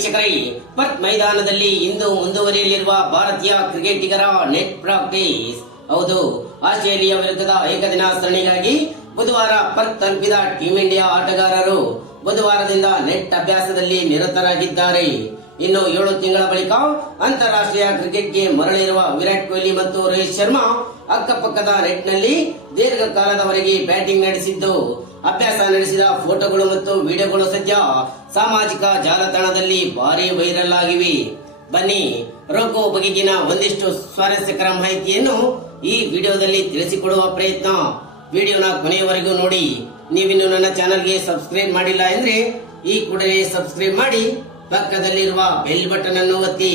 ವೀಕ್ಷಕರೇ ಪರ್ತ್ ಮೈದಾನದಲ್ಲಿ ಇಂದು ಮುಂದುವರಿಯಲಿರುವ ಭಾರತೀಯ ಕ್ರಿಕೆಟಿಗರ ನೆಟ್ ಪ್ರಾಕ್ಟೀಸ್. ಹೌದು, ಆಸ್ಟ್ರೇಲಿಯಾ ವಿರುದ್ಧದ ಏಕದಿನ ಸರಣಿಗಾಗಿ ಬುಧವಾರ ಪರ್ತ್ ತಲುಪಿದ ಟೀಂ ಇಂಡಿಯಾ ಆಟಗಾರರು ಬುಧವಾರದಿಂದ ನೆಟ್ ಅಭ್ಯಾಸದಲ್ಲಿ ನಿರತರಾಗಿದ್ದಾರೆ. ಇನ್ನು ಏಳು ತಿಂಗಳ ಬಳಿಕ ಅಂತಾರಾಷ್ಟ್ರೀಯ ಕ್ರಿಕೆಟ್ಗೆ ಮರಳಿರುವ ವಿರಾಟ್ ಕೊಹ್ಲಿ ಮತ್ತು ರೋಹಿತ್ ಶರ್ಮಾ ಅಕ್ಕಪಕ್ಕದ ನೆಟ್ನಲ್ಲಿ ದೀರ್ಘಕಾಲದವರೆಗೆ ಬ್ಯಾಟಿಂಗ್ ನಡೆಸಿದ್ದು. ಅಭ್ಯಾಸ ನಡೆಸಿದ ಫೋಟೋಗಳು ಮತ್ತು ವಿಡಿಯೋಗಳು ಸದ್ಯ ಸಾಮಾಜಿಕ ಜಾಲತಾಣದಲ್ಲಿ ಭಾರಿ ವೈರಲ್ ಆಗಿವೆ. ಬನ್ನಿ, ರೋಕೋ ಬಗೆಗಿನ ಒಂದಿಷ್ಟು ಸ್ವಾರಸ್ಯಕರ ಮಾಹಿತಿಯನ್ನು ಈ ವಿಡಿಯೋದಲ್ಲಿ ತಿಳಿಸಿಕೊಡುವ ಪ್ರಯತ್ನ ವಿಡಿಯೋನ ಕೊನೆಯವರೆಗೂ ನೋಡಿ. ನೀವಿನ್ನು ನನ್ನ ಚಾನಲ್ಗೆ ಸಬ್ಸ್ಕ್ರೈಬ್ ಮಾಡಿಲ್ಲ ಅಂದ್ರೆ ಈ ಕೂಡಲೇ ಸಬ್ಸ್ಕ್ರೈಬ್ ಮಾಡಿ ಪಕ್ಕದಲ್ಲಿರುವ ಬೆಲ್ ಬಟನ್ ಅನ್ನು ಒತ್ತಿ.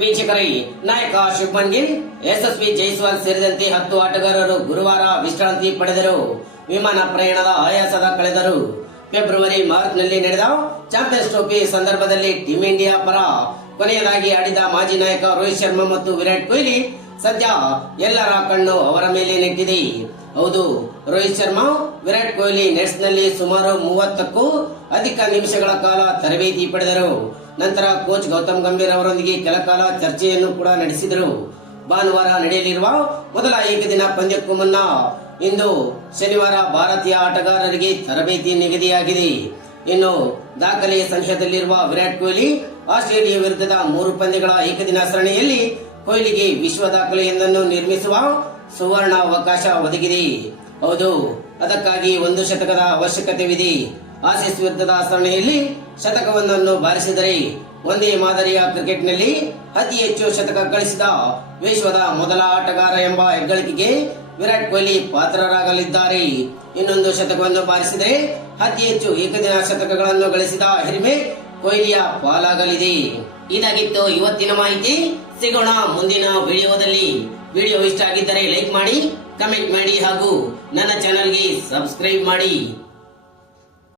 ವೀಕ್ಷಕರೇ, ನಾಯಕ ಶುಭಮನ್ ಗಿಲ್ ಯಶಸ್ವಿ ಜೈಸ್ವಾಲ್ ಸೇರಿದಂತೆ ಹತ್ತು ಆಟಗಾರರು ಗುರುವಾರ ವಿಶ್ರಾಂತಿ ಪಡೆದರು. ವಿಮಾನ ಪ್ರಯಾಣದ ಆಯಾಸದ ಕಳೆದರು. ಫೆಬ್ರವರಿ ಮಾರ್ಚ್ನಲ್ಲಿ ನಡೆದ ಚಾಂಪಿಯನ್ಸ್ ಟ್ರೋಫಿ ಸಂದರ್ಭದಲ್ಲಿ ಟೀಂ ಇಂಡಿಯಾ ಪರ ಕೊನೆಯದಾಗಿ ಆಡಿದ ಮಾಜಿ ನಾಯಕ ರೋಹಿತ್ ಶರ್ಮಾ ಮತ್ತು ವಿರಾಟ್ ಕೊಹ್ಲಿ ಸದ್ಯ ಎಲ್ಲರ ಕಣ್ಣು ಅವರ ಮೇಲೆ ನೆಟ್ಟಿದೆ ಹೌದು, ರೋಹಿತ್ ಶರ್ಮಾ, ವಿರಾಟ್ ಕೊಹ್ಲಿ ನೆಟ್ಸ್ನಲ್ಲಿ ಸುಮಾರು ಮೂವತ್ತಕ್ಕೂ ಅಧಿಕ ನಿಮಿಷಗಳ ಕಾಲ ತರಬೇತಿ ಪಡೆದರು. ನಂತರ ಕೋಚ್ ಗೌತಮ್ ಗಂಭೀರ್ ಅವರೊಂದಿಗೆ ಕೆಲ ಕಾಲ ಚರ್ಚೆಯನ್ನು ಕೂಡ ನಡೆಸಿದರು. ಭಾನುವಾರ ನಡೆಯಲಿರುವ ಮೊದಲ ಏಕದಿನ ಪಂದ್ಯಕ್ಕೂ ಮುನ್ನ ಇಂದು ಶನಿವಾರ ಭಾರತೀಯ ಆಟಗಾರರಿಗೆ ತರಬೇತಿ ನಿಗದಿಯಾಗಿದೆ. ಇನ್ನು ದಾಖಲೆಯ ಸಂಶಯದಲ್ಲಿರುವ ವಿರಾಟ್ ಕೊಹ್ಲಿ ಆಸ್ಟ್ರೇಲಿಯಾ ವಿರುದ್ಧದ ಮೂರು ಪಂದ್ಯಗಳ ಏಕದಿನ ಸರಣಿಯಲ್ಲಿ ಕೊಹ್ಲಿಗೆ ವಿಶ್ವ ದಾಖಲೆಯೊಂದನ್ನು ನಿರ್ಮಿಸುವ ಸುವರ್ಣ ಅವಕಾಶ ಒದಗಿದೆ. ಹೌದು, ಅದಕ್ಕಾಗಿ ಒಂದು ಶತಕದ ಅವಶ್ಯಕತೆವಿದೆ. ಆಸೀಸ್ ವಿರುದ್ಧದ ಸರಣಿಯಲ್ಲಿ ಶತಕವೊಂದನ್ನು ಬಾರಿಸಿದರೆ ಒಂದೇ ಮಾದರಿಯ ಕ್ರಿಕೆಟ್ನಲ್ಲಿ ಅತಿ ಹೆಚ್ಚು ಶತಕ ಗಳಿಸಿದ ವಿಶ್ವದ ಮೊದಲ ಆಟಗಾರ ಎಂಬ ಹೆಗ್ಗಳಿಕೆಗೆ ವಿರಾಟ್ ಕೊಹ್ಲಿ ಪಾತ್ರರಾಗಲಿದ್ದಾರೆ. ಇನ್ನೊಂದು ಶತಕವನ್ನು ಬಾರಿಸಿದರೆ ಅತಿ ಹೆಚ್ಚು ಏಕದಿನ ಶತಕಗಳನ್ನು ಗಳಿಸಿದ ಹಿರಿಮೆ ಕೊಹ್ಲಿಯ ಪಾಲಾಗಲಿದೆ. ಇದಾಗಿತ್ತು ಇವತ್ತಿನ ಮಾಹಿತಿ. ಸಿಗೋಣ ಮುಂದಿನ ವಿಡಿಯೋದಲ್ಲಿ. ವಿಡಿಯೋ ಇಷ್ಟ ಆಗಿದ್ದರೆ ಲೈಕ್ ಮಾಡಿ, ಕಮೆಂಟ್ ಮಾಡಿ ಹಾಗೂ ನನ್ನ ಚಾನಲ್ಗೆ ಸಬ್ಸ್ಕ್ರೈಬ್ ಮಾಡಿ.